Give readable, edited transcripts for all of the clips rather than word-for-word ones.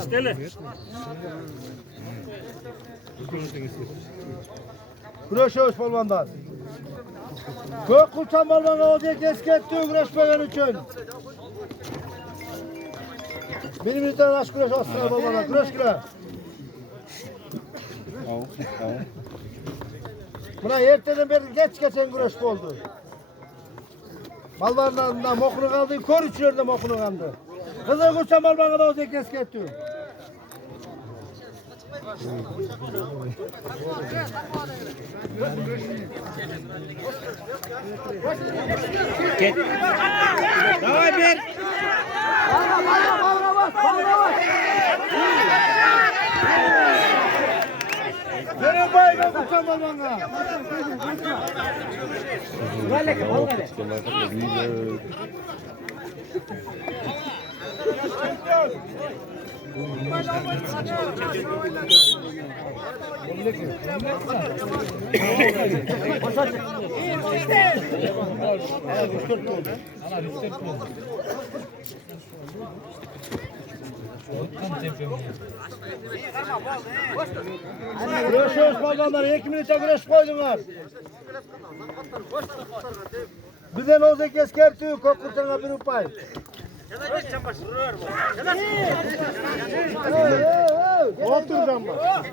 Stelle. Güreşiyoruz polvanlar. Kök kurtan balmana o diye kesketti güreşmeyen için. Benim bir tane aç güreş olsun balmana. Güreş güreş. Buna erteden beri geç geçen güreş oldu. Balvarlarından mokunu kaldı, kor üçlerde mokunu kaldı. Kızıl kurtan balmana o diye kesketti. Gel. Devam et. Nereye bayılan kurtan balmana? Güreşiyoruz balmanlar, 2 minute güreş koydular. Bizden o zek eskerti, kokurtana bir upay. Oturacağım bak.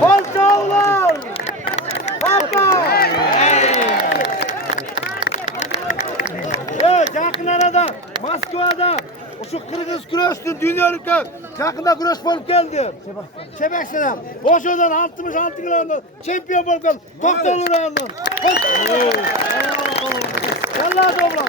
Kolçağlar! Papa! Evet, yakın arada, Moskova'da, şu Kırgız güreşti, dünyada yakında güreş bolup geldi. Şebek Selam. Boşo'dan 66 kilonda şampiyon bolup geldi. Doktor Uğrağı'ndan. Vallahi dobra.